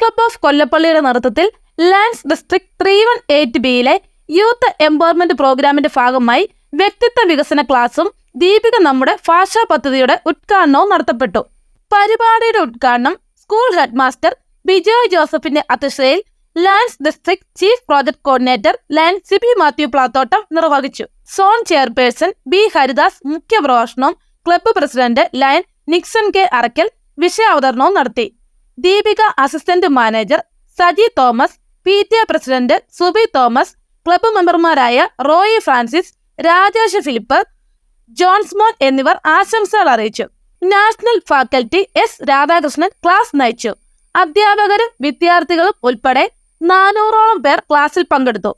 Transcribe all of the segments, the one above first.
Club of കൊല്ലപ്പള്ളിയുടെ നേതൃത്വത്തിൽ lions district 318ബിയിലെ youth empowerment പ്രോഗ്രാമിന്റെ ഭാഗമായി വ്യക്തിത്വ വികസന ക്ലാസും ദീപിക നമ്മുടെ ഭാഷാ പദ്ധതിയുടെ ഉദ്ഘാടനവും നടത്തപ്പെട്ടു. പരിപാടിയുടെ ഉദ്ഘാടനം സ്കൂൾ ഹെഡ് മാസ്റ്റർ ബിജോയ് ജോസഫിന്റെ അധ്യക്ഷതയിൽ lions district chief project coordinator lion Sibi Mathew Plathottam നിർവഹിച്ചു. സോൺ ചെയർപേഴ്സൺ ബി ഹരിദാസ് മുഖ്യപ്രഭാഷണവും club president lion Nixon K Arakkal വിഷയാവതരണവും നടത്തി. Deepika assistant manager Saji Thomas, PTA president Subi Thomas, club മെമ്പർമാരായ Roy Francis, Rajesh Philip, Johnsmon എന്നിവർ ആശംസകൾ അറിയിച്ചു. National faculty S Radhakrishnan class നയിച്ചു. അധ്യാപകരും വിദ്യാർത്ഥികളും ഉൾപ്പെടെ 400ഓളം പേർ ക്ലാസ്സിൽ പങ്കെടുത്തു.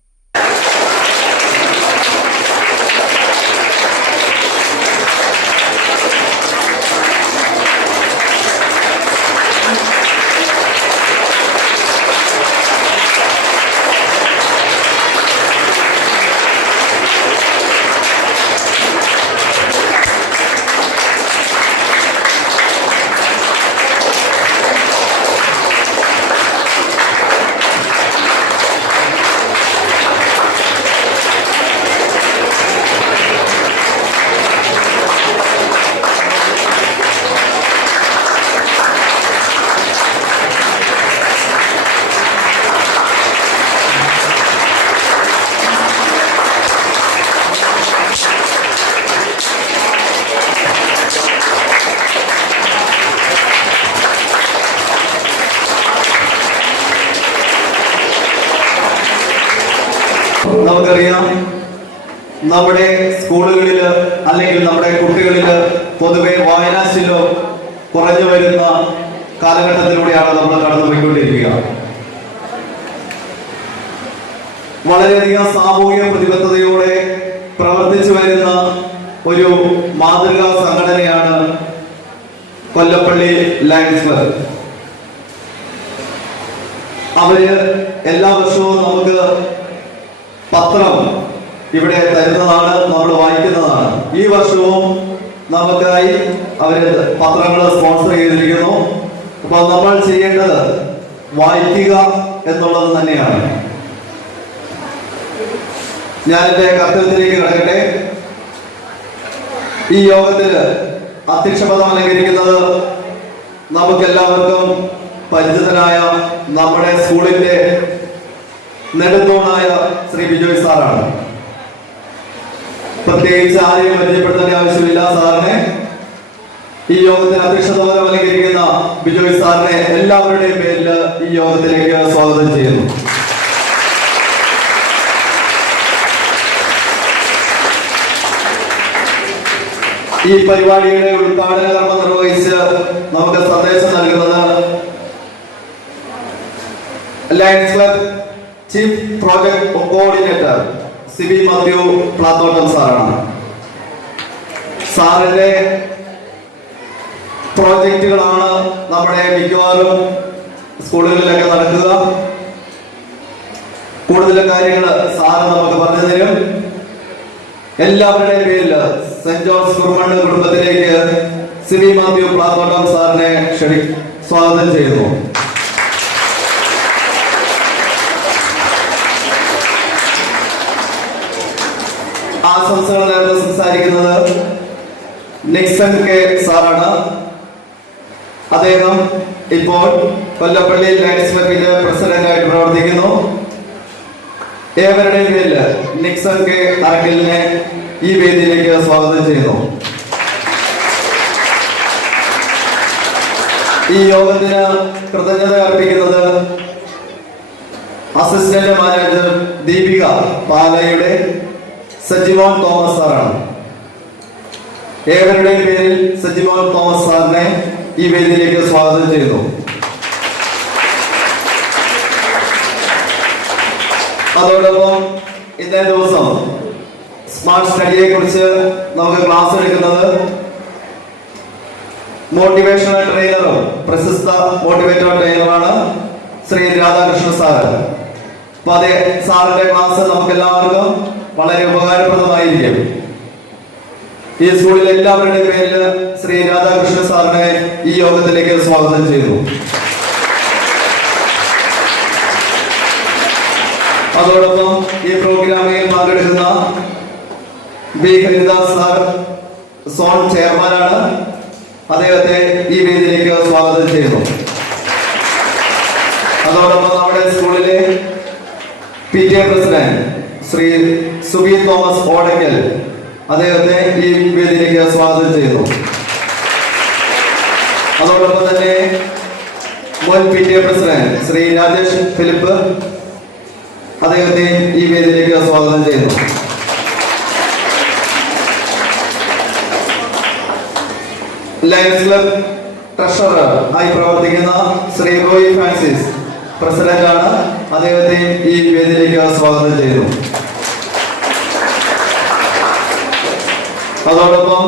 നമുക്കറിയാം, നമ്മുടെ സ്കൂളുകളിൽ അല്ലെങ്കിൽ നമ്മുടെ കുട്ടികളിൽ പൊതുവെ വായനാശീലം കുറഞ്ഞു വരുന്ന കാലഘട്ടത്തിലൂടെയാണ് നമ്മൾ കടന്നുപോയിക്കൊണ്ടിരിക്കുക. വളരെയധികം സാമൂഹിക പ്രതിബദ്ധതയോടെ പ്രവർത്തിച്ചു വരുന്ന ഒരു മാതൃകാ സംഘടനയാണ് കൊല്ലപ്പള്ളി ലയൺസ് ക്ലബ്. അവര് എല്ലാ വർഷവും നമുക്ക് പത്രം ഇവിടെ തരുന്നതാണ്, നമ്മൾ വായിക്കുന്നതാണ്. ഈ വർഷവും നമുക്കായി അവര് പത്രങ്ങൾ സ്പോൺസർ ചെയ്തിരിക്കുന്നു. അപ്പൊ നമ്മൾ ചെയ്യേണ്ടത് വായിക്കുക എന്നുള്ളത് തന്നെയാണ്. ഞാൻ എന്റെ കർത്തവ്യത്തിലേക്ക് കടക്കട്ടെ. ഈ യോഗത്തില് അധ്യക്ഷപദം അലങ്കരിക്കുന്നത് നമുക്കെല്ലാവർക്കും പരിചിതനായ നമ്മുടെ സ്കൂളിന്റെ നെടുന്തൂണായ ശ്രീ ബിജോയ് സാറാണ്. പ്രത്യേകിച്ച് ആരെയും പരിചയപ്പെടുത്തേണ്ട ആവശ്യമില്ല. സാറിനെ, ഈ യോഗത്തിന് അധ്യക്ഷത പദം അലങ്കരിക്കുന്ന ബിജോയ് സാറിനെ എല്ലാവരുടെയും പേരിൽ ഈ യോഗത്തിലേക്ക് സ്വാഗതം ചെയ്യുന്നു. ഈ പരിപാടിയുടെ ഉദ്ഘാടന കർമ്മം നിർവഹിച്ച് നമുക്ക് സന്ദേശം നൽകുന്നത് Lions club chief project coordinator Siby Mathew Plathottam സാറാണ്. സാറിന്റെ പ്രോജക്റ്റുകളാണ് നമ്മുടെ മിക്കവാറും സ്കൂളുകളിലൊക്കെ നടക്കുക. കൂടുതൽ കാര്യങ്ങൾ സാറ് നമുക്ക് പറഞ്ഞു തരും. എല്ലാവരുടെയും പേരിൽ സെന്റ് ജോൺസ് കുറുമണ്ണ് കുടുംബത്തിലേക്ക് സിബി മാത്യു പ്ലാത്തോട്ടം സാറിനെ സ്വാഗതം ചെയ്യുന്നു. ആശംസകൾ നേർന്ന് സംസാരിക്കുന്നത് നിക്സൺ കെ സാറാണ്. അദ്ദേഹം ഇപ്പോൾ കൊല്ലപ്പള്ളി ലയൺസ് ക്ലബിന്റെ പ്രസിഡന്റായിട്ട് പ്രവർത്തിക്കുന്നു. ഏവരുടെയും പേരിൽ നിക്സൺ കെ അറക്കലിനെ ഈ വേദിയിലേക്ക് സ്വാഗതം ചെയ്യുന്നു. ഈ യോഗത്തിന് കൃതജ്ഞത അർപ്പിക്കുന്നത് അസിസ്റ്റന്റ് മാനേജർ ദീപിക പാലയുടെ സജിമോൻ തോമസ് സാറാണ്. ഏവരുടെയും പേരിൽ സജിമോൻ തോമസ് സാറിനെ ഈ വേദിയിലേക്ക് സ്വാഗതം ചെയ്യുന്നു. അതോടൊപ്പം ഇന്നേ ദിവസം സ്മാർട്ട് സ്റ്റഡിയെ കുറിച്ച് നമുക്ക് ക്ലാസ് എടുക്കുന്നത് മോട്ടിവേഷണൽ ട്രെയിനറും പ്രശസ്ത മോട്ടിവേറ്റർ ട്രെയിനറാണ് ശ്രീ രാധാകൃഷ്ണൻ സാർ. അപ്പൊ അതെ, സാറിന്റെ ക്ലാസ് നമുക്ക് എല്ലാവർക്കും വളരെ ഉപകാരപ്രദമായിരിക്കും. ഈ സ്കൂളിലെ എല്ലാവരുടെയും പേരിൽ ശ്രീ രാധാകൃഷ്ണൻ സാറിനെ ഈ യോഗത്തിലേക്ക് സ്വാഗതം ചെയ്യുന്നു. അതോടൊപ്പം ഈ പ്രോഗ്രാമിൽ പങ്കെടുക്കുന്ന ബി ഹരിദാസ് സാർ സോൺ ചെയർമാനാണ്. അദ്ദേഹത്തെ ഈ വേദിയിലേക്ക് സ്വാഗതം ചെയ്യുന്നു. അതോടൊപ്പം നമ്മുടെ സ്കൂളിലെ PTA president Shri Subi Thomas Odackal, അദ്ദേഹത്തെ ഈ വേദിയിലേക്ക് സ്വാഗതം ചെയ്യുന്നു. അതോടൊപ്പം തന്നെ മുൻ PTA president Shri Rajesh Philip, അദ്ദേഹത്തെ ഈ വേദിയിലേക്ക് സ്വാഗതം ചെയ്യുന്നു. ലയൺസ് ക്ലബ് ട്രഷറർ ആയി പ്രവർത്തിക്കുന്ന ശ്രീ റോയി ഫ്രാൻസിസ് പ്രസിഡന്റാണ്, അദ്ദേഹത്തെ ഈ വേദിയിലേക്ക് സ്വാഗതം ചെയ്യുന്നു. അതോടൊപ്പം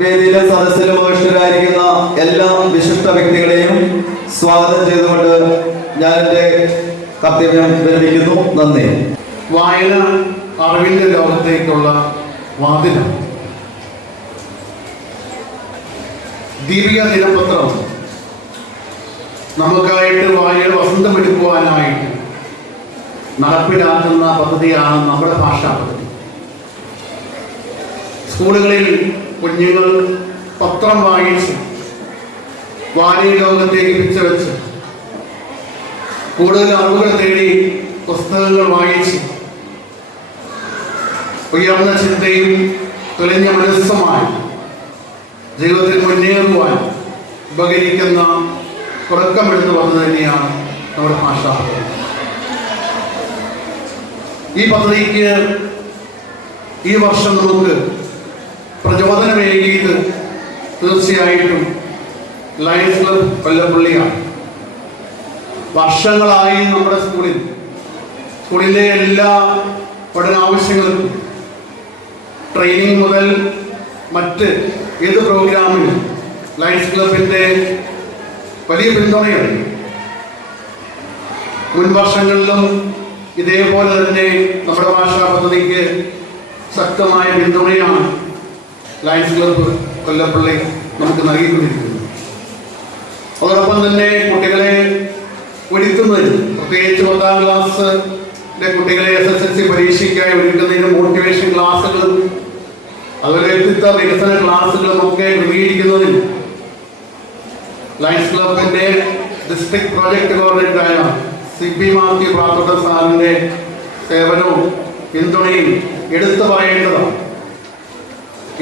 വേദിയിലെ സദസ്സിലും ഉപവിഷ്ടരായിരിക്കുന്ന എല്ലാ വിശിഷ്ട വ്യക്തികളെയും സ്വാഗതം ചെയ്തുകൊണ്ട് ഞാൻ എൻ്റെ കർത്തവ്യം വിരമിക്കുന്നു. നന്ദി. വായന അറിവിന്റെ ലോകത്തേക്കുള്ള വാതിലാണ്. ദീപിക ദിനപത്രം നമുക്കായിട്ട് വായന വസന്തമെടുക്കുവാനായിട്ട് നടപ്പിലാക്കുന്ന പദ്ധതിയാണ് നമ്മുടെ ഭാഷാ പദ്ധതി. സ്കൂളുകളിൽ കുഞ്ഞുങ്ങൾ പത്രം വായിച്ച് വായന ലോകത്തേക്ക് പിടിച്ചുവെച്ച് കൂടുതൽ അറിവുകൾ തേടി പുസ്തകങ്ങൾ വായിച്ച് ഉയർന്ന ചിന്തയും തെളിഞ്ഞ മനസ്സുമായി ജീവിതത്തിൽ മുന്നേറുവാൻ ഉപകരിക്കുന്ന തുടക്കമെടുത്ത് വന്നു തന്നെയാണ് നമ്മുടെ ഭാഷാ പദ്ധതി. ഈ പദ്ധതിക്ക് ഈ വർഷം നമുക്ക് പ്രചോദനമേകിയത് തീർച്ചയായിട്ടും ലയൺസ് ക്ലബ് കൊല്ലപ്പള്ളിയാണ്. വർഷങ്ങളായി നമ്മുടെ സ്കൂളിലെ എല്ലാ പഠന ആവശ്യങ്ങൾക്കും ട്രെയിനിങ് മുതൽ മറ്റ് ഏത് പ്രോഗ്രാമിനും ലയൺസ് ക്ലബിൻ്റെ വലിയ പിന്തുണയുണ്ട്. മുൻ വർഷങ്ങളിലും ഇതേപോലെ തന്നെ നമ്മുടെ ഭാഷാ പദ്ധതിക്ക് ശക്തമായ പിന്തുണയാണ് ലയൺസ് ക്ലബ് കൊല്ലപ്പള്ളി നമുക്ക് നൽകിക്കൊണ്ടിരിക്കുന്നത്. അതോടൊപ്പം തന്നെ കുട്ടികളെ ഒരുക്കുന്നതിന്, പ്രത്യേകിച്ച് 10ാം ക്ലാസ്സിലെ കുട്ടികളെ SSLC പരീക്ഷയ്ക്കായി ഒരുക്കുന്നതിന് മോട്ടിവേഷൻ ക്ലാസ്സുകളും അതുപോലെ വ്യക്തിത്വ വികസന ക്ലാസ്സുകളും ഒക്കെ ക്രമീകരിക്കുന്നതിന് ലയൺസ് ക്ലബിന്റെ ഡിസ്ട്രിക്ട് പ്രോജക്ട് കോർഡിനേറ്ററായ CP മാത്യു പ്രാർത്ഥന സാറിന്റെ സേവനവും പിന്തുണയും എടുത്തു പറയേണ്ടതാണ്.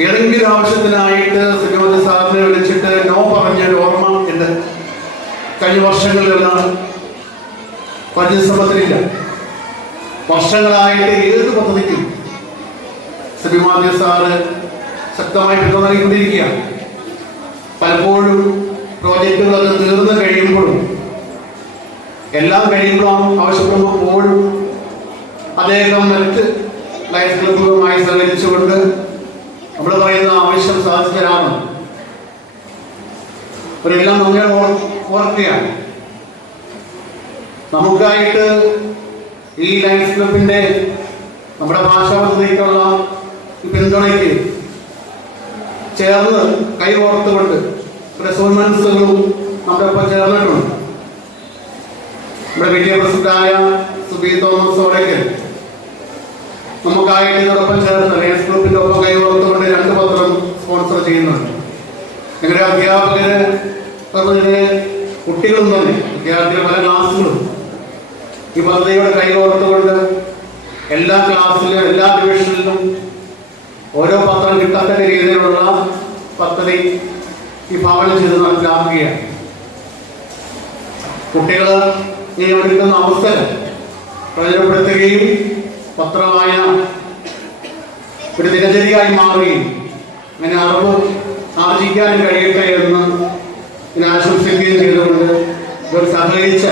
ഏതെങ്കിലും ആവശ്യത്തിനായിട്ട് സിനോജ് സാറിനെ വിളിച്ചിട്ട് നോ പറഞ്ഞൊരു ഓർമ്മ ഉണ്ട്. കഴിഞ്ഞ വർഷങ്ങളിലെല്ലാം പരിചയസമ്പത്തിലില്ല. വർഷങ്ങളായിട്ട് ഏത് പദ്ധതിക്കും CP മാത്യു സാറ് ശക്തമായി പിന്തുണ നൽകിക്കൊണ്ടിരിക്കുകയാണ്. പലപ്പോഴും പ്രോജക്റ്റുകളൊക്കെ തീർന്നു കഴിയുമ്പോഴും എല്ലാം കഴിയുമ്പോഴും ആവശ്യപ്പെടുമ്പോഴും അദ്ദേഹം മറ്റ് ലയൺസ് ക്ലബുകളുമായി സഹകരിച്ചുകൊണ്ട് നമ്മൾ പറയുന്ന ആവശ്യം സാധിച്ചു തരാമെന്ന് അവരെല്ലാം നമ്മളെ ഓർക്കുകയാണ്. നമുക്കായിട്ട് ഈ ലയൺസ് ക്ലബിന്റെ നമ്മുടെ ഭാഷാ പദ്ധതിക്കുള്ള പിന്തുണയ്ക്ക് ചേർന്ന് കൈകോർത്തുകൊണ്ട് റെസോൺമെന്റ്സുകളും നമ്മുടെ ഒപ്പം ചേർന്നിട്ടുണ്ട്. നമ്മുടെ PTA പ്രസിഡന്റായ സുബി തോമസ് ഓടയ്ക്കൽ നമുക്കായിട്ട് ഇതോടൊപ്പം ചേർന്ന് ലയൺസ് ക്ലബിന്റെ ഒപ്പം കൈകോർത്തുകൊണ്ട് 2 പത്രം സ്പോൺസർ ചെയ്യുന്നുണ്ട്. ഞങ്ങളുടെ അധ്യാപകര് കുട്ടികളും തന്നെ വിദ്യാർത്ഥികൾ പല ക്ലാസ്സുകളും ഈ പദ്ധതിയോടെ കൈകോർത്തുകൊണ്ട് എല്ലാ ക്ലാസ്സിലും എല്ലാ ഡിവിഷനിലും ഓരോ പത്രം കിട്ടത്തക്ക രീതിയിലുള്ള പദ്ധതി വിഭാവനം ചെയ്ത് നടപ്പിലാക്കുകയാണ്. കുട്ടികൾ ഈ എടുക്കുന്ന അവസരം പ്രയോജനപ്പെടുത്തുകയും പത്രവായന ഒരു ദിനചര്യയായി മാറുകയും അങ്ങനെ അറിവ് ആർജിക്കാനും കഴിയട്ടെ എന്ന് ഇതിനെ ആശംസിക്കുകയും ചെയ്തുകൊണ്ട് ഇവർ സഹകരിച്ച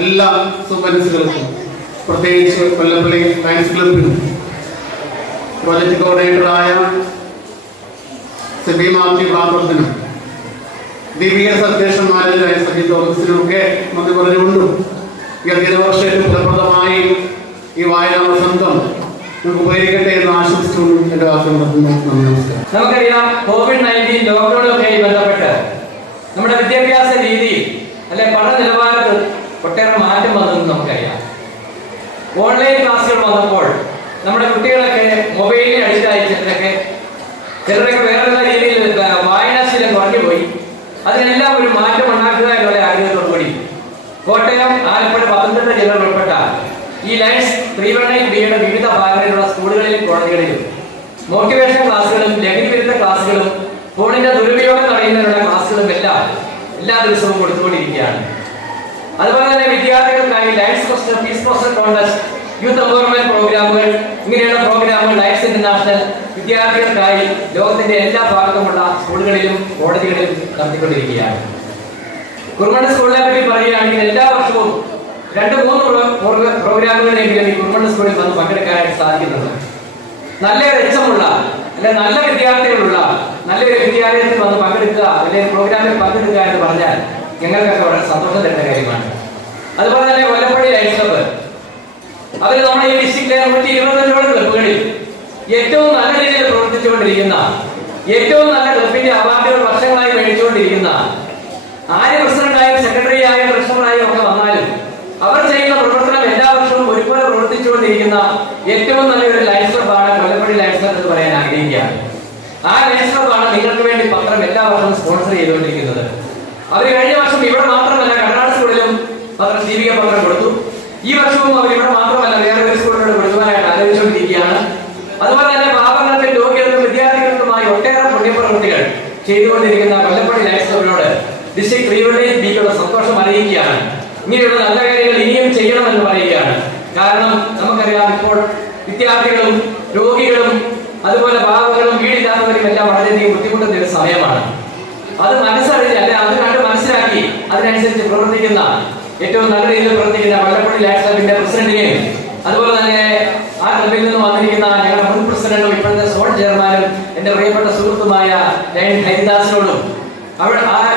എല്ലാ സുമനസ്സുകൾക്കും, പ്രത്യേകിച്ച് കൊല്ലപ്പള്ളി ലയൺസ് ക്ലബിനും പ്രോജക്ട് കോർഡിനേറ്ററായ CP മാത്യു പ്രാർത്ഥനും ദീപിക സന്ദേശന്മാരായ സജി തോമസിനും ഒക്കെ നന്ദി പറഞ്ഞുകൊണ്ടും ഈ അധ്യയന വർഷത്തിൽ ഫലപ്രദമായി ഈ വായനാ വസന്തം നമുക്ക് ഉപകരിക്കട്ടെ എന്ന് ആശംസിച്ചുകൊണ്ടും എൻ്റെ വാക്കുകൾ നടത്തുന്നു. നമസ്കാരം. നമുക്കറിയാം, COVID-19 ലോക്ക്ഡൌണുമായി ബന്ധപ്പെട്ട് നമ്മുടെ വിദ്യാഭ്യാസ രീതിയിൽ പഠന നിലവാരത്തിൽ ഒട്ടേറെ മാറ്റം വന്നതെന്ന് നമുക്കറിയാം. കോളേജുകളിലും മോട്ടിവേഷൻ ക്ലാസ്സുകളും ലഹരി വിരുദ്ധ ക്ലാസ്സുകളും ഫോണിന്റെ ദുരുപയോഗം തടയുന്നതിനുള്ള ക്ലാസ്സുകളും എല്ലാം എല്ലാ ദിവസവും കൊടുത്തുകൊണ്ടിരിക്കുകയാണ്. അതുപോലെ തന്നെ വിദ്യാർത്ഥികൾക്കായി Lions poster, peace poster contest, youth empowerment പ്രോഗ്രാമുകൾ, ഇങ്ങനെയുള്ള പ്രോഗ്രാമുകൾ ലയൺസ് ഇന്റർനാഷണൽ വിദ്യാർത്ഥികൾക്കായി ലോകത്തിന്റെ എല്ലാ ഭാഗത്തുമുള്ള സ്കൂളുകളിലും കോളേജുകളിലും നടത്തിക്കൊണ്ടിരിക്കുകയാണ്. കുറുമണ്ണ സ്കൂളിനെ പറ്റി പറയുകയാണെങ്കിൽ എല്ലാ വർഷവും 2-3 പ്രോഗ്രാമുകളിലെങ്കിലും ഈ കുറുമണ്ണ സ്കൂളിൽ വന്ന് പങ്കെടുക്കാനായിട്ട് സാധിക്കുന്നുണ്ട്. നല്ല മെച്ചമുള്ള അല്ലെങ്കിൽ നല്ല വിദ്യാർത്ഥികളുള്ള നല്ലൊരു വിദ്യാലയത്തിൽ വന്ന് പങ്കെടുക്കുക അല്ലെങ്കിൽ പ്രോഗ്രാമിൽ പങ്കെടുക്കുക എന്ന് പറഞ്ഞാൽ ഞങ്ങൾക്കൊക്കെ വളരെ സന്തോഷം തരുന്ന കാര്യമാണ്. അതുപോലെ തന്നെ കൊല്ലപ്പള്ളി ലയൺസ് ക്ലബ്ബ്, അവർ നമ്മുടെ ഈ ഡിസ്ട്രിക്റ്റിലെ 125 ക്ലബ്ബുകളിൽ ഏറ്റവും നല്ല രീതിയിൽ പ്രവർത്തിച്ചുകൊണ്ടിരിക്കുന്ന, ഏറ്റവും നല്ല ക്ലബിന്റെ അവാർഡുകൾ വർഷങ്ങളായി മേടിച്ചുകൊണ്ടിരിക്കുന്ന, ആര് പ്രസിഡന്റായും സെക്രട്ടറിയായും ട്രഷററായും ഒക്കെ വന്നാലും അവർ ചെയ്യുന്ന പ്രവർത്തനം എല്ലാ വർഷവും ഒരുപോലെ പ്രവർത്തിച്ചുകൊണ്ടിരിക്കുന്ന ഏറ്റവും നല്ലൊരു ലയൺസ് ക്ലബ്ബാണ് കൊല്ലപ്പള്ളി ലയൺസ് ക്ലബ്ബ് എന്ന് പറയാൻ ആഗ്രഹിക്കുകയാണ്. ആ ലയൺസ് ക്ലബ്ബാണ് നിങ്ങൾക്ക് വേണ്ടി പത്രം എല്ലാ വർഷവും സ്പോൺസർ ചെയ്തുകൊണ്ടിരിക്കുന്നത്. അവർ കഴിഞ്ഞ വർഷം ഇവിടെ മാത്രമല്ല കർണാടക സ്കൂളിലും പത്രം, ദീപിക പത്രം കൊടുത്തു. ഈ വർഷവും അവർ ഇവിടെ മാത്രമല്ല വേറെ ഒരു സ്കൂളിനോട് കൊടുക്കുവാനായിട്ട് ആലോചിച്ചുകൊണ്ടിരിക്കുകയാണ്. അതുപോലെ തന്നെ പാവങ്ങൾക്കും രോഗികൾക്കും വിദ്യാർത്ഥികൾക്കുമായി ഒട്ടേറെ പുണ്യപ്രവൃത്തികൾ ചെയ്തുകൊണ്ടിരിക്കുന്ന കൊല്ലപ്പള്ളി ലയൺസ് ക്ലബ്ബിനോട് ഡിസ്ട്രിക്ട് റീവണേജ് ബിക്കുള്ള സന്തോഷം അറിയിക്കുകയാണ്. ഇങ്ങനെയുള്ള നല്ല കാര്യങ്ങൾ ഇനിയും ചെയ്യണമെന്ന് പറയുകയാണ്. കാരണം നമുക്കറിയാം, ഇപ്പോൾ വിദ്യാർത്ഥികളും രോഗികളും അതുപോലെ പാവങ്ങളും വീടില്ലാത്തവരും എല്ലാം വളരെയധികം ബുദ്ധിമുട്ടുന്ന ഒരു സമയമാണ്. അത് മനസ്സറിഞ്ഞ് അല്ലെ അത് കണ്ട് മനസ്സിലാക്കി അതിനനുസരിച്ച് പ്രവർത്തിക്കുന്ന, ഏറ്റവും നല്ല രീതിയിൽ പ്രവർത്തിക്കുന്ന കൊല്ലപ്പള്ളി ലയൺസ് ക്ലബിന്റെ പ്രസിഡന്റിനെയും അതുപോലെ തന്നെ ആ ക്ലബിൽ നിന്ന് വന്നിരിക്കുന്ന ഞങ്ങളുടെ മുൻ പ്രസിഡന്റും ഇപ്പോഴത്തെ സോൺ ചെയർമാനും എന്റെ പ്രിയപ്പെട്ട സുഹൃത്തുമായ ലയൺ ഹരിദാസിനോടും ആ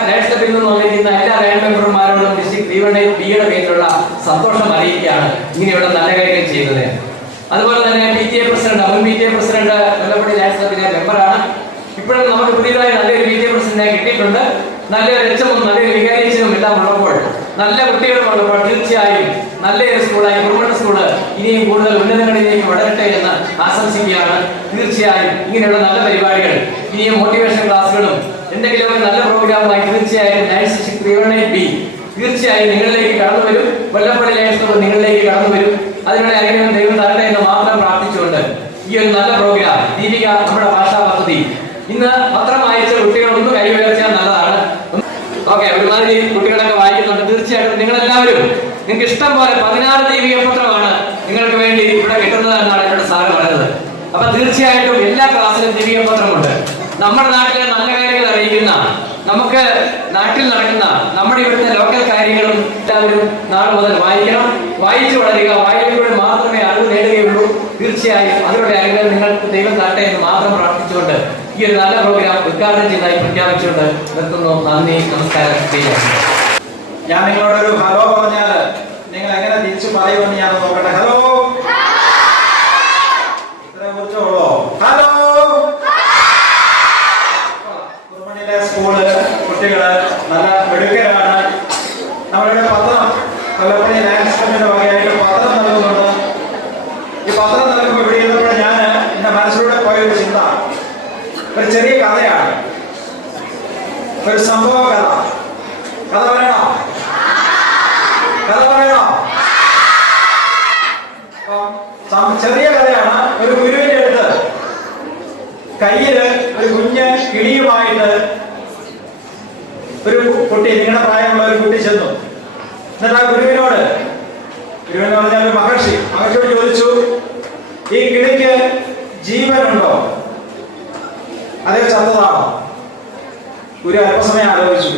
ലയൺസ് ക്ലബിൽ നിന്ന് വന്നിരിക്കുന്ന എല്ലാ ലയൺ മെമ്പർമാരോടും ഡിസ്ട്രിക്ട് റീവണേജ് ബിയുടെ പേരിലുള്ള സന്തോഷം അറിയിക്കുകയാണ് ഇങ്ങനെയുള്ള നല്ല കാര്യങ്ങൾ ചെയ്യുന്നത്. അതുപോലെ തന്നെ PTA പ്രസിഡന്റ്, മുൻ PTA പ്രസിഡന്റ് കൊല്ലപ്പള്ളി ലയൺസ് ക്ലബിലെ മെമ്പറാണ്. ഇപ്പോഴും നമുക്ക് പുതിയതായി നല്ലൊരു PTA പ്രസിഡന്റിനെ കിട്ടിയിട്ടുണ്ട്. നല്ലൊരു രക്ഷവും നല്ലൊരു വികാരിച്ചതും എല്ലാം ഉള്ളപ്പോൾ, നല്ല കുട്ടികളും ഉള്ളപ്പോൾ തീർച്ചയായും നല്ലൊരു സ്കൂളായി കുറുമണ്ണ സ്കൂള് ഇനിയും കൂടുതൽ ഉന്നതങ്ങളിലേക്ക് വളരട്ടെ എന്ന് ആശംസിക്കുകയാണ്. തീർച്ചയായും ഇങ്ങനെയുള്ള നല്ല പരിപാടികൾ, ഇനിയും മോട്ടിവേഷൻ ക്ലാസ്സുകളും എന്തെങ്കിലും ഒരു നല്ല പ്രോഗ്രാമുമായി തീർച്ചയായും ലയൺസ് ഡിസ്ട്രിക്ട് റീവണേജ് ബി തീർച്ചയായും നിങ്ങളിലേക്ക് കടന്നു വരും. കൊല്ലപ്പള്ളി ലയൺസ് ക്ലബ്ബ് നിങ്ങളിലേക്ക് കടന്നു വരും. അതിനുള്ള അനുഗ്രഹം ദൈവം തരട്ടെ എന്ന് മാത്രം പ്രാർത്ഥിച്ചുകൊണ്ട് ഈ ഒരു നല്ല പ്രോഗ്രാം ദീപിക നമ്മുടെ ഭാഷാ പദ്ധതി ഇന്ന് പത്രം വായിച്ച കുട്ടികളൊന്ന് കൈവച്ചാൽ നല്ലതാണ്. ഓക്കെ, ഒരുമാതിരി കുട്ടികളൊക്കെ വായിക്കുന്നുണ്ട്. തീർച്ചയായിട്ടും നിങ്ങളെല്ലാവരും നിങ്ങൾക്ക് ഇഷ്ടം പോലെ 16 ദീപിക പത്രമാണ് നിങ്ങൾക്ക് വേണ്ടി ഇവിടെ കിട്ടുന്നത് എന്നാണ് എന്നോട് സാറ് പറഞ്ഞത്. അപ്പൊ തീർച്ചയായിട്ടും എല്ലാ ക്ലാസ്സിലും ദീപിക പത്രമുണ്ട്. നമ്മുടെ നാട്ടിലെ നല്ല കാര്യങ്ങൾ അറിയിക്കുന്ന, നമുക്ക് നാട്ടിൽ നടക്കുന്ന നമ്മുടെ ഇവിടുത്തെ ലോക്കൽ കാര്യങ്ങളും എല്ലാവരും നാളെ മുതൽ വായിക്കണം. വായിച്ചു വളരുക. വായനയിലൂടെ മാത്രമേ അറിവ് നേടുകയുള്ളൂ. തീർച്ചയായും അതിലൂടെ അനുഗ്രഹം നിങ്ങൾക്ക് ദൈവം തരട്ടെ എന്ന് മാത്രം പ്രാർത്ഥിച്ചുകൊണ്ട് ഈ ഒരു നല്ല പ്രോഗ്രാം ഉദ്ഘാടനം ചെയ്തതായി പ്രഖ്യാപിച്ചുകൊണ്ട് നിർത്തുന്നു. നന്ദി, നമസ്കാരം. ഞാൻ നിങ്ങളോടൊരു ഹലോ പറഞ്ഞാൽ നിങ്ങൾ എങ്ങനെ തിരിച്ചു പറയുമെന്ന് ഞാൻ നോക്കട്ടെ. ഹലോ, ഇത്രേ കുറിച്ചുള്ളൂ. ഹലോ. കുറുമണ്ണിലെ സ്കൂള് കുട്ടികള് നല്ല മിടുക്കരാണ്. നമ്മളുടെ പത്രം കൊല്ലപ്പള്ളി ലയൺസ് ക്ലബ്ബിന്റെ വകയായിട്ട് പത്രം നൽകുന്നുണ്ട്. ഈ പത്രം നൽകുമ്പോൾ ഇവിടെ ഇരുന്നപ്പോൾ ഞാൻ എന്റെ മനസ്സിലൂടെ പോയൊരു ചിന്ത, ഒരു ചെറിയ കഥയാണ്, ഒരു സംഭവ കഥ. കഥ പറയണോ? കഥ പറയണോ? ചെറിയ കഥയാണ്. ഒരു ഗുരുവിന്റെ അടുത്ത് കയ്യില് ഒരു കുഞ്ഞ് കിളിയുമായിട്ട് ഒരു കുട്ടി, നിങ്ങളുടെ പ്രായമുള്ള ഒരു കുട്ടി ചെന്നു. എന്നിട്ട് ആ ഗുരുവിനോട് പറഞ്ഞാൽ ഒരു മഹർഷിയോട് ചോദിച്ചു, ഈ കിളിക്ക് ജീവനുണ്ടോ, അതേ ചത്തതാണോ? ഗുരു അല്പസമയം ആലോചിച്ചു.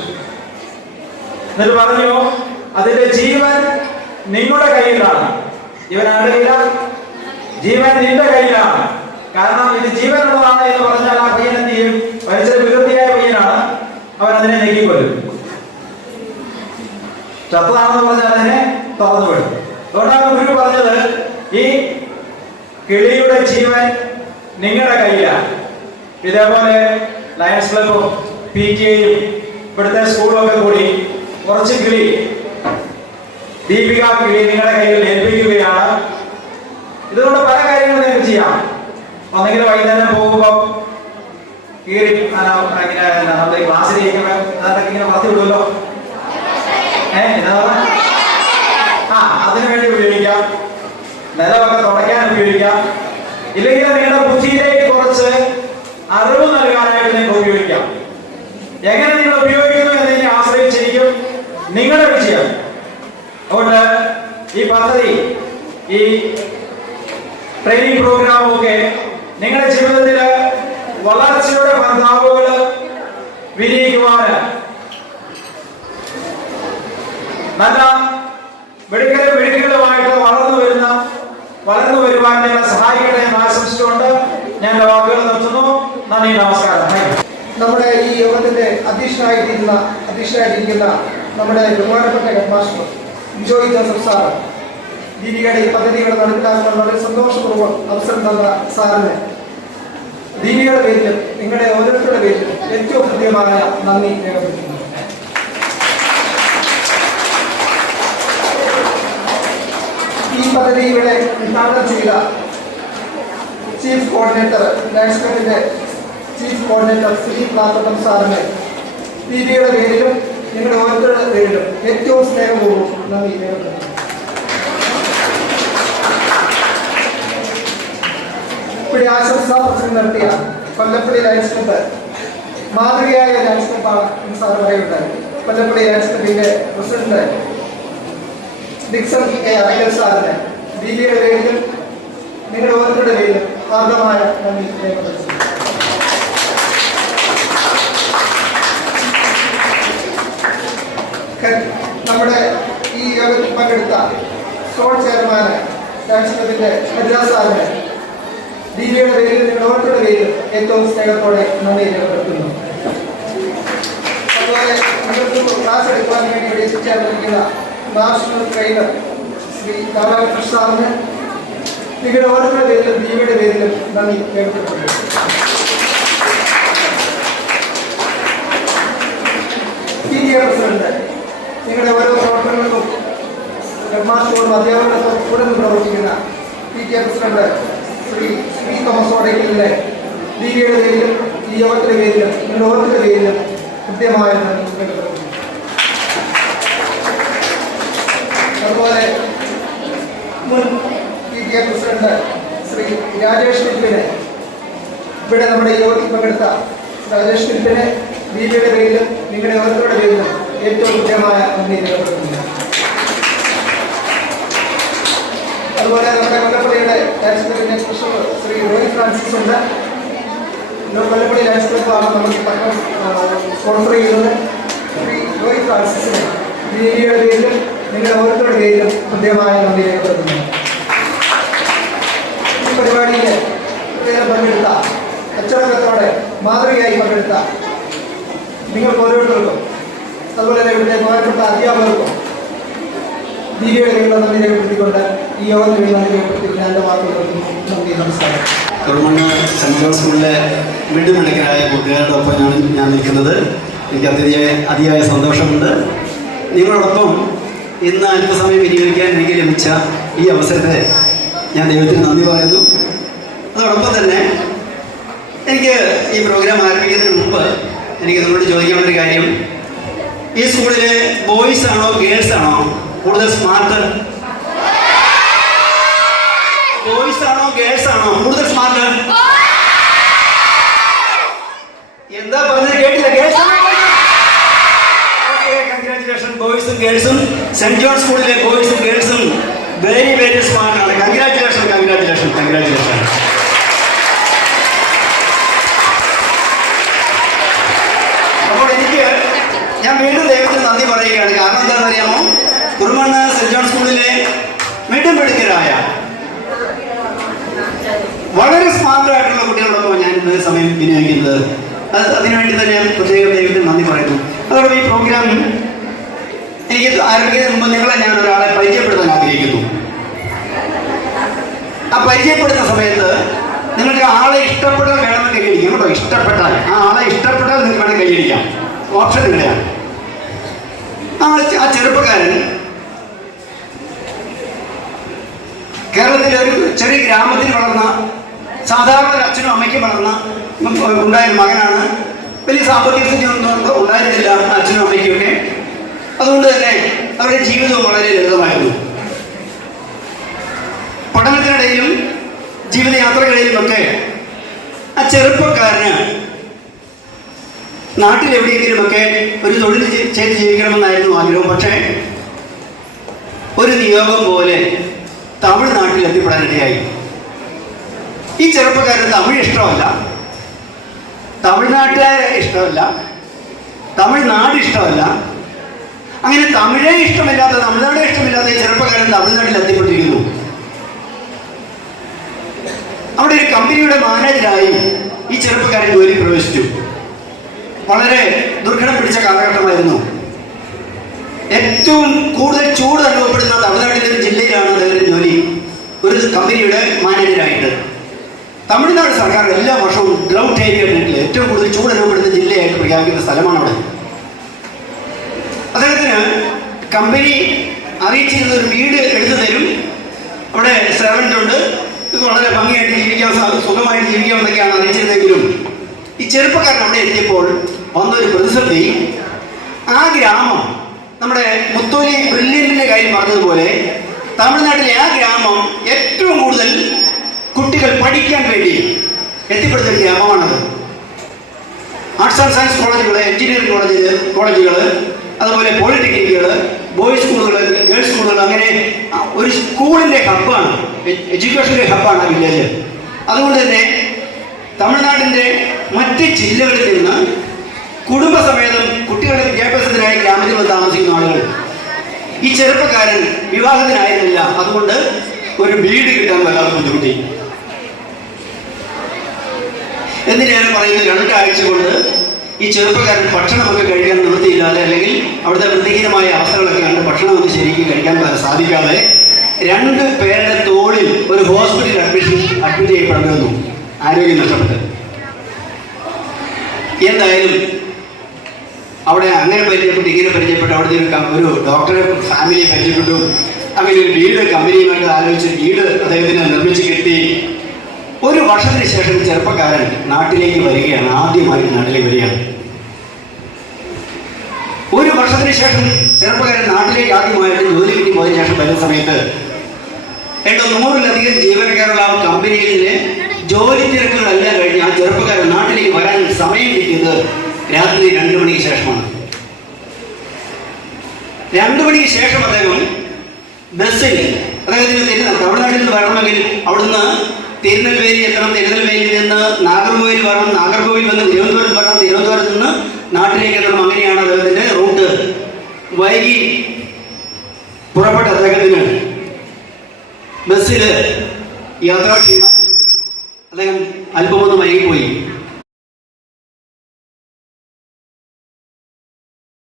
എന്നിട്ട് പറഞ്ഞു, അതിന്റെ ജീവൻ നിങ്ങളുടെ കയ്യിലാണ്. ജീവൻ ആരുടെ കയ്യിലാണ്? ജീവൻ നിന്റെ കയ്യിലാണ്. കാരണം ഇത് ജീവനുള്ളതാണ് എന്ന് പറഞ്ഞാൽ ആ പയ്യൻ എന്ത് ചെയ്യും? പരിസര വികൃതിയായ പയ്യനാണ്, അവൻ അതിനെ നീക്കിക്കൊല്ലും. ചത്തതാണെന്ന് പറഞ്ഞാൽ അതിനെ തുറന്നു വിടും. അതുകൊണ്ടാണ് ഗുരു പറഞ്ഞത്, ഈ കിളിയുടെ ജീവൻ നിങ്ങളുടെ കയ്യിലാണ്. ഇതേപോലെ ലയൺസ് ക്ലബും PTAയും ഇവിടുത്തെ സ്കൂളൊക്കെ കൂടി കുറച്ച് കിളി, ദീപിക കിളി നിങ്ങളുടെ കയ്യിൽ ഏൽപ്പിക്കുകയാണ്. ഇതുകൊണ്ട് പല കാര്യങ്ങളും നിങ്ങൾക്ക് ചെയ്യാം. ഒന്നെങ്കിൽ വൈകുന്നേരം പോകുമ്പോൾ കീറി നമ്മുടെ ക്ലാസ്സിലേക്ക് അതൊക്കെ ഇങ്ങനെ വളർത്തി വിടുമല്ലോ, അതിനു വേണ്ടി ഉപയോഗിക്കാം. നിലമൊക്കെ തുടയ്ക്കാൻ ഉപയോഗിക്കാം. ഇല്ലെങ്കിൽ നിങ്ങളുടെ എങ്ങനെ നിങ്ങൾ ഉപയോഗിക്കുന്നു എന്നതിനെ ആശ്രയിച്ചിരിക്കും നിങ്ങളുടെ വിജയം. അതുകൊണ്ട് ഈ പദ്ധതി, ഈ ട്രെയിനിങ് പ്രോഗ്രാമും ഒക്കെ നിങ്ങളുടെ ജീവിതത്തിൽ വളർച്ചയുടെ പന്താവുകൾ വിരിയിക്കുവാൻ, നല്ല വെടികളുമായിട്ട് വളർന്നു വരുവാൻ നിങ്ങളെ സഹായിക്കട്ടെ എന്ന് ആശംസിച്ചുകൊണ്ട് ഞാൻ വാക്കുകൾ നിർത്തുന്നു. നന്ദി, നമസ്കാരം. നമ്മുടെ ഈ യോഗത്തിന്റെ അധ്യക്ഷനായിട്ടിരിക്കുന്ന നമ്മുടെ ബഹുമാനപ്പെട്ട head master Bijoy Joseph sir, ദീപികയുടെ ഈ പദ്ധതികൾ നടപ്പിലാക്കാൻ വളരെ സന്തോഷപൂർവ്വം അവസരം തന്ന സാറിന് ദീപികയുടെ പേരിലും നിങ്ങളുടെ ഓരോരുത്തരുടെ പേരിലും ഏറ്റവും ഹൃദ്യമായ നന്ദി രേഖപ്പെടുത്തുന്നു. ഈ പദ്ധതി ഇവിടെ ഉദ്ഘാടനം ചെയ്ത ചീഫ് കോർഡിനേറ്റർ, നാഷണലിന്റെ ചീഫ് കോർഡിനേറ്റർ ശ്രീ പ്ലാത്തം സാറിന് ദീപികയുടെ പേരിലും നിങ്ങളുടെ ഓരോരുത്തരുടെ പേരിലും ഏറ്റവും സ്നേഹപൂർവ്വം നന്ദി രേഖപ്പെടുത്തുന്നു. ഇവിടെ ആശംസാ പ്രസംഗം നടത്തിയ കൊല്ലപ്പള്ളി ലയൺസ് ക്ലബ്ബ് മാതൃകയായ ലയൺസ് ക്ലബ്ബാണ് എന്ന് സാർ പറയുണ്ടായി. കൊല്ലപ്പള്ളി ലയൺസ് ക്ലബ്ബിന്റെ പ്രസിഡന്റ് ഡിക്സൺ എ അറക്കൽ സാറിന് ദീപികയുടെ പേരിലും നിങ്ങളുടെ ഓരോരുത്തരുടെ പേരിലും ഹാർദമായ നന്ദി രേഖപ്പെടുത്തുന്നു. നമ്മുടെ ഈ യോഗത്തിൽ പങ്കെടുത്ത സ്റ്റോൺ ചെയർമാന് ലയൺസ് ക്ലബ്ബിന്റെ മദ്രാസ് സാറിന് ദീപികയുടെ പേരിൽ നിങ്ങളുടെ ഓരോരുത്തരുടെ പേരിൽ ഏറ്റവും സ്നേഹത്തോടെ നന്ദി രേഖപ്പെടുത്തുന്നു. അതുപോലെ നിങ്ങൾക്ക് ക്ലാസ് എടുക്കുവാൻ വേണ്ടി ഇവിടെ എത്തിച്ചേർന്നിരിക്കുന്ന നാഷണൽ ട്രെയിനർ ശ്രീ രാധാകൃഷ്ണൻ സാറിന് നിങ്ങളുടെ ഓരോരുത്തരുടെ പേരിലും ദീപികയുടെ പേരിലും നന്ദി രേഖപ്പെടുത്തുന്നു. PTA പ്രസിഡന്റ്, നിങ്ങളുടെ ഓരോ പ്രവർത്തനങ്ങൾക്കും ഹെഡ്മാസ്റ്ററോടും അധ്യാപകരോടും കൂടെ പ്രവർത്തിക്കുന്ന PTA പ്രസിഡന്റ് ശ്രീ തോമസ് ഓടയ്ക്കലിന്റെ ദീപികയുടെ പേരിലും ഈ യോഗത്തിന്റെ പേരിലും നിങ്ങളുടെ ഓരോരുത്തരുടെ പേരിലും കൃത്യമായ നന്ദി രേഖപ്പെടുത്തുന്നു. അതുപോലെ മുൻ PTA പ്രസിഡന്റ് ശ്രീ രാജേഷ് ഫിലിപ്പിനെ, ഇവിടെ നമ്മുടെ യോഗത്തിൽ പങ്കെടുത്ത രാജേഷ് ഫിലിപ്പിനെ ദീപികയുടെ പേരിലും നിങ്ങളുടെ ഓരോരുത്തരുടെ പേരിലും ഏറ്റവും കൃത്യമായ നന്ദി രേഖപ്പെടുത്തുന്നു. അതുപോലെ നമ്മുടെ കൊല്ലപ്പള്ളിയുടെ ലയൺസ് ക്ലബ്ബിന്റെ ട്രഷറർ ശ്രീ റോയി ഫ്രാൻസിസ് ഉണ്ട്. കൊല്ലപ്പള്ളി ലയൺസ് ക്ലബ്ബാണ് നമുക്ക് സ്പോൺസർ ചെയ്യുന്നത്. ശ്രീ റോയി ഫ്രാൻസിസിന് ദീപികയുടെ പേരിലും നിങ്ങളുടെ ഓരോരുത്തരുടെ പേരിലും കൃത്യമായ നന്ദി രേഖപ്പെടുത്തുന്നു. ഈ പരിപാടിയിൽ പങ്കെടുത്ത, അച്ചടക്കത്തോടെ മാതൃകയായി പങ്കെടുത്ത നിങ്ങൾക്ക് ഓരോരുത്തർക്കും, അതുപോലെ തന്നെ ഇവിടുത്തെ ബഹുമാനപ്പെട്ട അധ്യാപകർക്കും ദീപികയുടെ പേരിലുള്ള നന്ദി രേഖപ്പെടുത്തിക്കൊണ്ട് ഈ യോഗത്തിൽ നന്ദി രേഖപ്പെടുത്തി ഞാൻ വാക്കുകൾ നന്ദി, നമസ്കാരം. കുറുമണ്ണ സെൻറ് ജോൺ സ്കൂളിലെ മിടുമിടുക്കരായ കൂട്ടുകാരോടൊപ്പം ഞാൻ നിൽക്കുന്നത് എനിക്ക് അതിയായ സന്തോഷമുണ്ട്. നിങ്ങളോടൊപ്പം ഇന്ന് അല്പസമയം വിനിയോഗിക്കാൻ എനിക്ക് ലഭിച്ച ഈ അവസരത്തെ ഞാൻ ദൈവത്തിന് നന്ദി പറയുന്നു. അതോടൊപ്പം തന്നെ എനിക്ക് ഈ പ്രോഗ്രാം ആരംഭിക്കുന്നതിന് മുമ്പ് എനിക്ക് നിങ്ങളോട് ചോദിക്കാനുള്ളൊരു കാര്യം, ഈ സ്കൂളിലെ ബോയ്സ് ആണോ ഗേൾസ് ആണോ കൂടുതൽ സ്മാർട്ട്? ബോയ്സ് ആണോ ഗേൾസ് ആണോ കൂടുതൽ സ്മാർട്ട്? എന്താ പറഞ്ഞത് കേട്ടില്ല? ഗേൾസ്. കൺഗ്രാറ്റുലേഷൻ. ബോയ്സും ഗേൾസും സെന്റ് ജോൺ സ്കൂളിലെ ബോയ്സും ഗേൾസും വെരി വെരി സ്മാർട്ട് ആണ്. Congratulation, congratulation, congratulation. അപ്പോൾ ഞാൻ വീണ്ടും ദൈവത്തിന് നന്ദി പറയുകയാണ്. കാരണം എന്താണെന്ന് അറിയാമോ? കുറുമണ്ണ സെന്റ് ജോൺ സ്കൂളിലെ മിടുമിടുക്കരായ വളരെ സ്മാർട്ടായിട്ടുള്ള കുട്ടികളോടൊപ്പം ഞാൻ ഇന്നത്തെ സമയം വിനിയോഗിക്കുന്നത്. അതിനുവേണ്ടി തന്നെ ഞാൻ പ്രത്യേകം ദൈവത്തിന് നന്ദി പറയുന്നു. അതോടൊപ്പം ഈ പ്രോഗ്രാം എനിക്ക് ആരംഭിക്കുന്നതിന് മുമ്പ് നിങ്ങളെ ഞാൻ ഒരാളെ പരിചയപ്പെടുത്താൻ ആഗ്രഹിക്കുന്നു. ആ പരിചയപ്പെടുത്തുന്ന സമയത്ത് നിങ്ങൾക്ക് ആളെ ഇഷ്ടപ്പെട്ടാൽ വേണമെന്ന് കൈയടിക്കാം കേട്ടോ. ഇഷ്ടപ്പെട്ടാൽ, ആ ആളെ ഇഷ്ടപ്പെട്ടാൽ നിങ്ങൾക്ക് വേണമെങ്കിൽ കൈയടിക്കാം. ഓപ്ഷൻ ഇവിടെയാണ്. ആ ചെറുപ്പക്കാരൻ കേരളത്തിലെ ഒരു ചെറിയ ഗ്രാമത്തിൽ വളർന്ന, സാധാരണ ഒരു അച്ഛനും അമ്മയ്ക്കും വളർന്ന ഉണ്ടായ മകനാണ്. വലിയ സാമ്പത്തിക സ്ഥിതിയൊന്നും ഉണ്ടായിരുന്നില്ല അച്ഛനും അമ്മയ്ക്കുമൊക്കെ. അതുകൊണ്ട് തന്നെ അവരുടെ ജീവിതവും വളരെ ലളിതമായിരുന്നു. പഠനത്തിനിടയിലും ജീവിതയാത്രകളിലുമൊക്കെ ആ ചെറുപ്പക്കാരന് നാട്ടിലെവിടെയെങ്കിലുമൊക്കെ ഒരു തൊഴിൽ ചെയ്ത് ജീവിക്കണമെന്നായിരുന്നു ആഗ്രഹം. പക്ഷേ ഒരു നിയോഗം പോലെ തമിഴ്നാട്ടിൽ എത്തിപ്പെടാനിടയായി. ഈ ചെറുപ്പക്കാരൻ തമിഴ് ഇഷ്ടമല്ല, തമിഴ്നാട്ടുകാരെ ഇഷ്ടമല്ല, തമിഴ്നാട് ഇഷ്ടമല്ല. അങ്ങനെ തമിഴേ ഇഷ്ടമില്ലാത്ത, തമിഴ്നാടെ ഇഷ്ടമില്ലാത്ത ഈ ചെറുപ്പക്കാരൻ തമിഴ്നാട്ടിൽ എത്തിപ്പെട്ടിരിക്കുന്നു. അവിടെ ഒരു കമ്പനിയുടെ മാനേജരായി ഈ ചെറുപ്പക്കാരൻ ജോലി പ്രവേശിച്ചു. വളരെ ദുർഘടം പിടിച്ച കാലഘട്ടമായിരുന്നു. ഏറ്റവും കൂടുതൽ ചൂട് അനുഭവപ്പെടുന്ന തമിഴ്നാട്ടിലെ ഒരു ജില്ലയിലാണ് അദ്ദേഹത്തിന്റെ ജോലി, ഒരു കമ്പനിയുടെ മാനേജരായിട്ട്. തമിഴ്നാട് സർക്കാർ എല്ലാ വർഷവും ഡ്രൗട്ട് ഏരിയ ഏറ്റവും കൂടുതൽ ചൂട് അനുഭവപ്പെടുന്ന ജില്ലയായിട്ട് പ്രഖ്യാപിക്കുന്ന സ്ഥലമാണ് അവിടെ. അദ്ദേഹത്തിന് കമ്പനി അറിയിച്ചിരുന്ന ഒരു വീട് എടുത്തു തരും, അവിടെ സെർവൻ്റ് ഉണ്ട്, വളരെ ഭംഗിയായിട്ട് ജീവിക്കാൻ, സുഖമായിട്ട് ജീവിക്കാമെന്നൊക്കെയാണ് അറിയിച്ചിരുന്നെങ്കിലും ഈ ചെറുപ്പക്കാരൻ അവിടെ എത്തിയപ്പോൾ വന്നൊരു പ്രതിസന്ധി. ആ ഗ്രാമം, നമ്മുടെ മുത്തോലി ബ്രില്യൻറ്റിൻ്റെ കാര്യം പറഞ്ഞതുപോലെ തമിഴ്നാട്ടിലെ ആ ഗ്രാമം ഏറ്റവും കൂടുതൽ കുട്ടികൾ പഠിക്കാൻ വേണ്ടി എത്തിപ്പെടുന്ന ഒരു ഗ്രാമമാണത്. ആർട്സ് ആൻഡ് സയൻസ് കോളേജുകൾ, എഞ്ചിനീയറിംഗ് കോളേജുകൾ, അതുപോലെ പോളിടെക്നിക്കുകൾ, ബോയ്സ് സ്കൂളുകൾ, ഗേൾസ് സ്കൂളുകൾ, അങ്ങനെ ഒരു സ്കൂളിൻ്റെ ഹബ്ബാണ്, എഡ്യൂക്കേഷൻ്റെ ഹബ്ബാണ് ആ വില്ലേജ്. അതുകൊണ്ട് തന്നെ തമിഴ്നാടിൻ്റെ മറ്റ് ജില്ലകളിൽ നിന്ന് കുടുംബസമേതം കുട്ടികളുടെ വിദ്യാഭ്യാസത്തിനായി ഗ്രാമത്തിൽ വന്ന് താമസിക്കുന്ന ആളുകൾ. ഈ ചെറുപ്പക്കാരൻ വിവാഹത്തിനായിരുന്നില്ല, അതുകൊണ്ട് ഒരു വീട് കിട്ടാൻ വല്ലാതെ ബുദ്ധിമുട്ടി. എന്തിനാണ് പറയുന്നത്, 2 ആഴ്ച കൊണ്ട് ഈ ചെറുപ്പക്കാരൻ ഭക്ഷണമൊക്കെ കഴിക്കാൻ നിവൃത്തിയില്ലാതെ, അല്ലെങ്കിൽ അവിടുത്തെ വൃത്തിഹീനമായ അവസ്ഥകളൊക്കെ കണ്ട് ഭക്ഷണമൊക്കെ ശരിക്കും കഴിക്കാൻ സാധിക്കാതെ 2 പേരുടെ തോളിൽ ഒരു ഹോസ്പിറ്റലിൽ അഡ്മിറ്റ് ചെയ്യപ്പെടേണ്ടി വന്നു, ആരോഗ്യം നഷ്ടപ്പെട്ട്. എന്തായാലും അവിടെ അങ്ങനെ പരിചയപ്പെട്ടു, ഇങ്ങനെ പരിചയപ്പെട്ടു, അവിടുത്തെ ഒരു ഡോക്ടറെ ഫാമിലിയെ പരിചയപ്പെട്ടു. അങ്ങനെ ഒരു വീട് കമ്പനിയുമായിട്ട് ആലോചിച്ച് വീട് അദ്ദേഹത്തിന് നിർമ്മിച്ച് കിട്ടി. 1 വർഷത്തിന് ശേഷം ചെറുപ്പക്കാരൻ നാട്ടിലേക്ക് വരികയാണ്, ആദ്യമായിട്ട് നാട്ടിലേക്ക് വരികയാണ്. 1 വർഷത്തിന് ശേഷം ചെറുപ്പക്കാരൻ നാട്ടിലേക്ക് ആദ്യമായിട്ട് ജോലി കിട്ടി പോയതിനു ശേഷം വരുന്ന സമയത്ത് 100-ലധികം ജീവനക്കാരുള്ള ആ കമ്പനിയിലെ ജോലി തിരക്കുകളെല്ലാം കഴിഞ്ഞ് ആ ചെറുപ്പക്കാരൻ നാട്ടിലേക്ക് വരാൻ സമയം കിട്ടിയത് രാത്രി 2 മണിക്ക് ശേഷമാണ്. 2 മണിക്ക് ശേഷം അദ്ദേഹം ബസ്സിൽ, അദ്ദേഹത്തിന് തമിഴ്നാട്ടിൽ നിന്ന് വരണമെങ്കിൽ അവിടുന്ന് തിരുനെൽവേലി എത്തണം, തിരുനെൽവേലിയിൽ നിന്ന് നാഗർകോവിൽ വരണം, നാഗർകോവിൽ വന്ന് തിരുവനന്തപുരം വരണം, തിരുവനന്തപുരത്ത് നിന്ന് നാട്ടിലേക്ക് എത്തണം. അങ്ങനെയാണ് അദ്ദേഹത്തിൻ്റെ റൂട്ട്. വൈകി പുറപ്പെട്ട അദ്ദേഹത്തിന് ബസ്സിൽ യാത്രാ ക്ഷീണം, അദ്ദേഹം അല്പമൊന്ന്